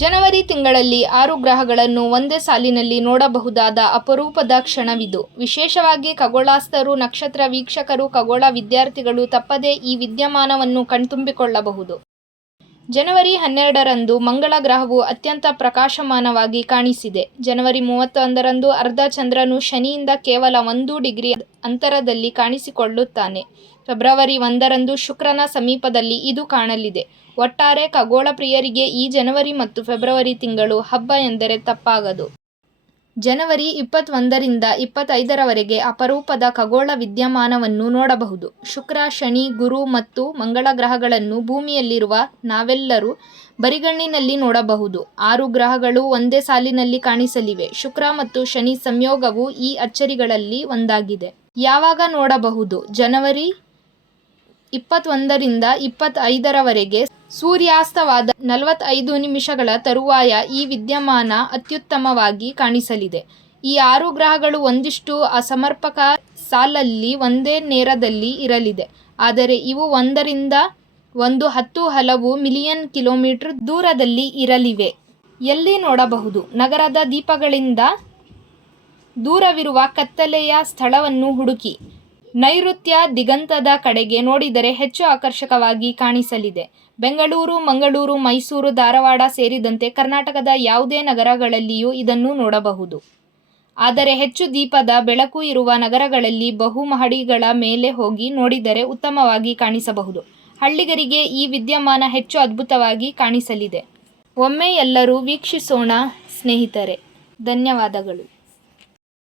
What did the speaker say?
February ತಿಂಗಳಲ್ಲಿ ಆರು ಗ್ರಹಗಳನ್ನು ಒಂದೇ ಸಾಲಿನಲ್ಲಿ ನೋಡಬಹುದಾದ ಅಪರೂಪದ ಕ್ಷಣವಿದು. ವಿಶೇಷವಾಗಿ ಖಗೋಳಾಸ್ತರು ನಕ್ಷತ್ರ ವೀಕ್ಷಕರು, ಖಗೋಳ ವಿದ್ಯಾರ್ಥಿಗಳು ತಪ್ಪದೇ ಈ ವಿದ್ಯಮಾನವನ್ನು ಕಣ್ತುಂಬಿಕೊಳ್ಳಬಹುದು. ಜನವರಿ ಹನ್ನೆರಡರಂದು ಮಂಗಳ ಗ್ರಹವು ಅತ್ಯಂತ ಪ್ರಕಾಶಮಾನವಾಗಿ ಕಾಣಿಸಿದೆ. ಜನವರಿ ಮೂವತ್ತೊಂದರಂದು ಅರ್ಧ ಚಂದ್ರನು ಶನಿಯಿಂದ ಕೇವಲ ಒಂದು ಡಿಗ್ರಿ ಅಂತರದಲ್ಲಿ ಕಾಣಿಸಿಕೊಳ್ಳುತ್ತಾನೆ. ಫೆಬ್ರವರಿ ಒಂದರಂದು ಶುಕ್ರನ ಸಮೀಪದಲ್ಲಿ ಇದು ಕಾಣಲಿದೆ. ಒಟ್ಟಾರೆ ಖಗೋಳ ಪ್ರಿಯರಿಗೆ ಈ ಜನವರಿ ಮತ್ತು ಫೆಬ್ರವರಿ ತಿಂಗಳು ಹಬ್ಬ ಎಂದರೆ ತಪ್ಪಾಗದು. ಜನವರಿ ಇಪ್ಪತ್ತೊಂದರಿಂದ ಇಪ್ಪತ್ತೈದರವರೆಗೆ ಅಪರೂಪದ ಖಗೋಳ ವಿದ್ಯಮಾನವನ್ನು ನೋಡಬಹುದು. ಶುಕ್ರ, ಶನಿ, ಗುರು ಮತ್ತು ಮಂಗಳ ಗ್ರಹಗಳನ್ನು ಭೂಮಿಯಲ್ಲಿರುವ ನಾವೆಲ್ಲರೂ ಬರಿಗಣ್ಣಿನಲ್ಲಿ ನೋಡಬಹುದು. ಆರು ಗ್ರಹಗಳು ಒಂದೇ ಸಾಲಿನಲ್ಲಿ ಕಾಣಿಸಲಿವೆ. ಶುಕ್ರ ಮತ್ತು ಶನಿ ಸಂಯೋಗವು ಈ ಅಚ್ಚರಿಗಳಲ್ಲಿ ಒಂದಾಗಿದೆ. ಯಾವಾಗ ನೋಡಬಹುದು? ಜನವರಿ ಇಪ್ಪತ್ತೊಂದರಿಂದ ಇಪ್ಪತ್ತೈದರವರೆಗೆ ಸೂರ್ಯಾಸ್ತವಾದ ನಲವತ್ತೈದು ನಿಮಿಷಗಳ ತರುವಾಯ ಈ ವಿದ್ಯಮಾನ ಅತ್ಯುತ್ತಮವಾಗಿ ಕಾಣಿಸಲಿದೆ. ಈ ಆರು ಗ್ರಹಗಳು ಒಂದಿಷ್ಟು ಅಸಮರ್ಪಕ ಸಾಲಲ್ಲಿ ಒಂದೇ ನೇರದಲ್ಲಿ ಇರಲಿದೆ. ಆದರೆ ಇವು ಒಂದರಿಂದ ಒಂದು ಹತ್ತು ಹಲವು ಮಿಲಿಯನ್ ಕಿಲೋಮೀಟರ್ ದೂರದಲ್ಲಿ ಇರಲಿವೆ. ಎಲ್ಲಿ ನೋಡಬಹುದು? ನಗರದ ದೀಪಗಳಿಂದ ದೂರವಿರುವ ಕತ್ತಲೆಯ ಸ್ಥಳವನ್ನು ಹುಡುಕಿ. ನೈಋತ್ಯ ದಿಗಂತದ ಕಡೆಗೆ ನೋಡಿದರೆ ಹೆಚ್ಚು ಆಕರ್ಷಕವಾಗಿ ಕಾಣಿಸಲಿದೆ. ಬೆಂಗಳೂರು, ಮಂಗಳೂರು, ಮೈಸೂರು, ಧಾರವಾಡ ಸೇರಿದಂತೆ ಕರ್ನಾಟಕದ ಯಾವುದೇ ನಗರಗಳಲ್ಲಿಯೂ ಇದನ್ನು ನೋಡಬಹುದು. ಆದರೆ ಹೆಚ್ಚು ದೀಪದ ಬೆಳಕು ಇರುವ ನಗರಗಳಲ್ಲಿ ಬಹುಮಹಡಿಗಳ ಮೇಲೆ ಹೋಗಿ ನೋಡಿದರೆ ಉತ್ತಮವಾಗಿ ಕಾಣಿಸಬಹುದು. ಹಳ್ಳಿಗರಿಗೆ ಈ ವಿದ್ಯಮಾನ ಹೆಚ್ಚು ಅದ್ಭುತವಾಗಿ ಕಾಣಿಸಲಿದೆ. ಒಮ್ಮೆ ಎಲ್ಲರೂ ವೀಕ್ಷಿಸೋಣ ಸ್ನೇಹಿತರೆ. ಧನ್ಯವಾದಗಳು.